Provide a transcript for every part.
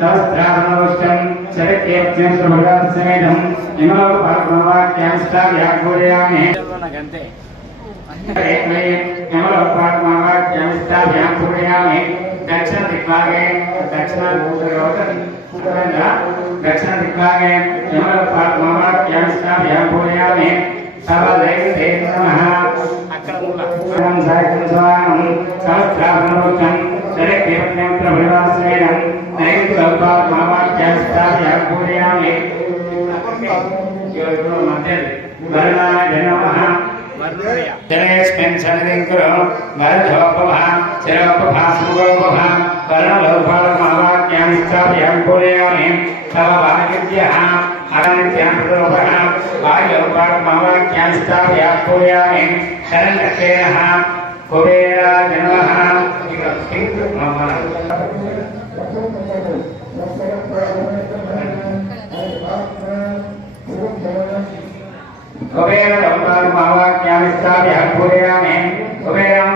సహస్రావశ్యం చరకేత్యేతం నిమలోపాత్మవాక్యాంష్టావ్యాఘోరయామి నిమలోపాత్మవాక్యాంష్టావ్యాఘోరయామి దక్షిణ దిక్వాగే దక్షిణ దక్షిణ దిక్వాగే నిమలోపాత్మవాక్యాంష్టావ్యాఘోరయామి సర్వదైవ నమః. అక్కడ మూల సహస్రావశ్యం సాయం స్వాహం సహస్రావనవృత్తం శరదేవత్యం ప్రభృవాశ్రయణం నైవేద్యోపాత్ మావాక్యాస్తాయ పూజయామి వరణాయ నమః వర్ణయ జనేస్మిన్ సన్నిధిం కురు వరధోపభ శిరోపభాస్ముగోపభ వరణలోపాలమావాక్యామి స్థాపయామి పూజయామి తవ భాగ్యజ్ఞः అరణ్యామృతోపః వాయోపాలమావాక్యామి స్థాపయామి పూజయామి శరణ్యకేనః కుబేరాయ నమః ఇక సింక్ మమ కుబేరం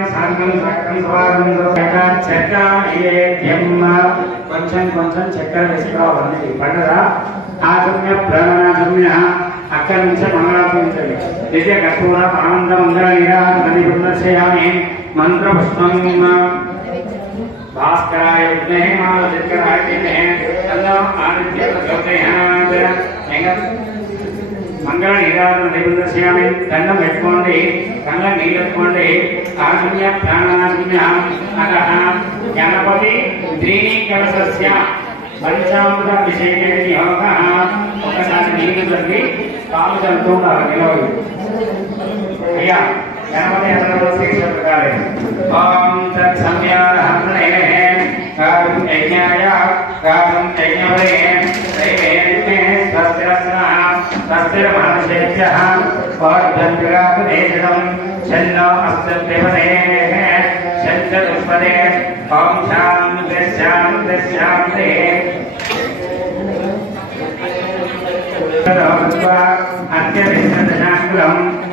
కొంచెం కొంచెం చక్కెర వేసుకోవాలండి పండుగ ఆచమ్య ప్రాణాచమ్య అక్కడి నుంచి మంగళాపించండి నిత్య కర్పూర ఆనంద మంగళ నిరాధి చేయాలి మంత్ర పుష్పం భాస్కరాయ విద్మహే మాలశంకరాయ ధీమహి తన్నో ఆదిత్య ప్రచోదయాత్. మంగళ నిరాధన నిబంధస్యామి దండం పెట్టుకోండి కళ్ళ నీళ్ళు పెట్టుకోండి ఆశమ్య ప్రాణాశమ్య అగ గణపతి త్రీణి కలసస్య పంచామృత అభిషేకే యోగ. ఒకసారి నీళ్ళు తగ్గి కాలు చదువుతూ ఉండాలి నిలవదు అయ్యా गणपति अथर्व श्री प्रकार ओम तत् सम्यारहन्तने कारुं यज्ञाय कारुं यज्ञवरे दैवेन्मे स्वस्तिरस्नः स्वस्तिरमहर्षेभ्यः पौर्भ्यन्तरापदेशनं छन्नो अस्तदेवतेः छन्दरुपदे ॐ शां दृश्यां दृश्यां ते अत्यभिष्णदशाङ्कुलम्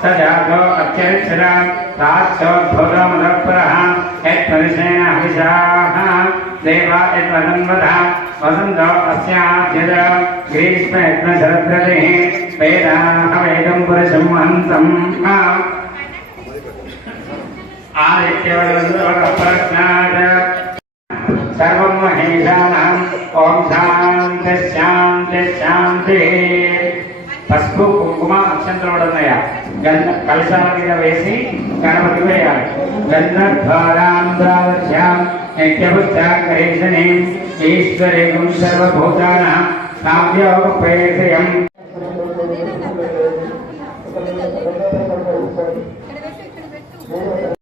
स जातो अत्यक्षर ताच्छोद्भोगमदपरः यत्परिशेन हविषाः देवा यद्वदन्वतः वसन्तो अस्याद्यज ग्रीष्म यत्नशरद्रतिः वेदाः वेदं पुरुषं हन्तम् आदित्यवदन्वतः सर्वं महेशानाम् ॐ శాంతి శాంతి శాంతి పసుపు కుంకుమ అక్షంతలు కూడా ఉన్నాయా గన్న కలశాల మీద వేసి గణపతి వేయాలి. గంధద్వారాంధ్రావశ్యాం నిత్యపుత్రాకరేషణి ఈశ్వరేగం సర్వభూతాన కావ్యోపేషయం రఘువర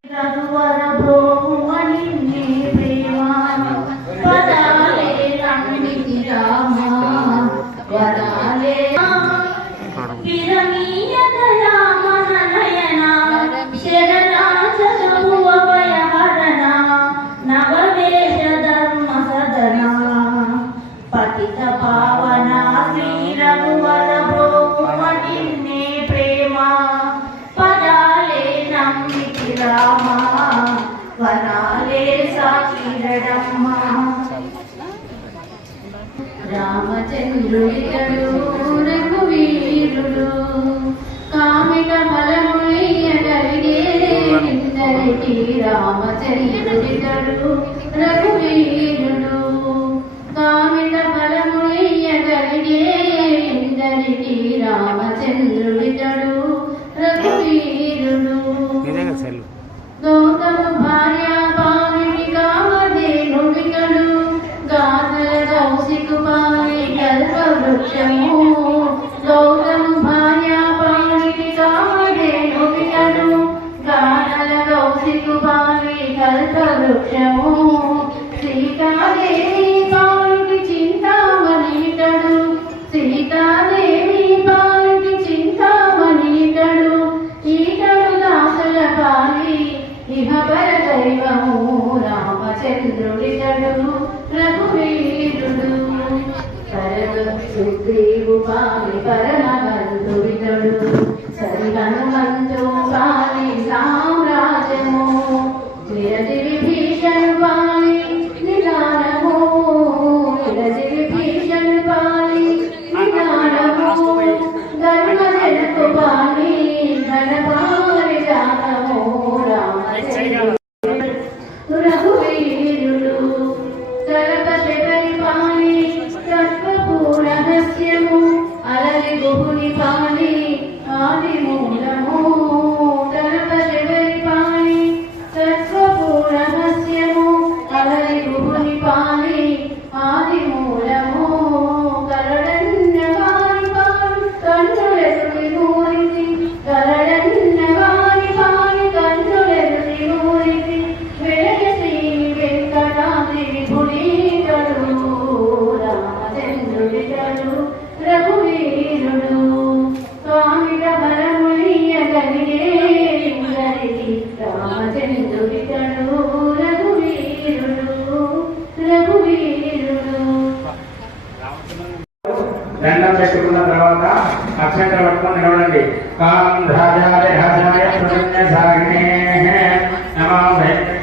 రామచంద్రుడితడు రఘువీరుడు కామిక ఫలముయ్యగలిగే రామచంద్రుడితడు రఘువీరుడు పరలోకసుగ్రీవు పామి పరమ అక్షంతలు పట్టుకొని నిలబడండి కాం రాజాయ రాజాయ ప్రసన్న సాగినే నమో భైరవ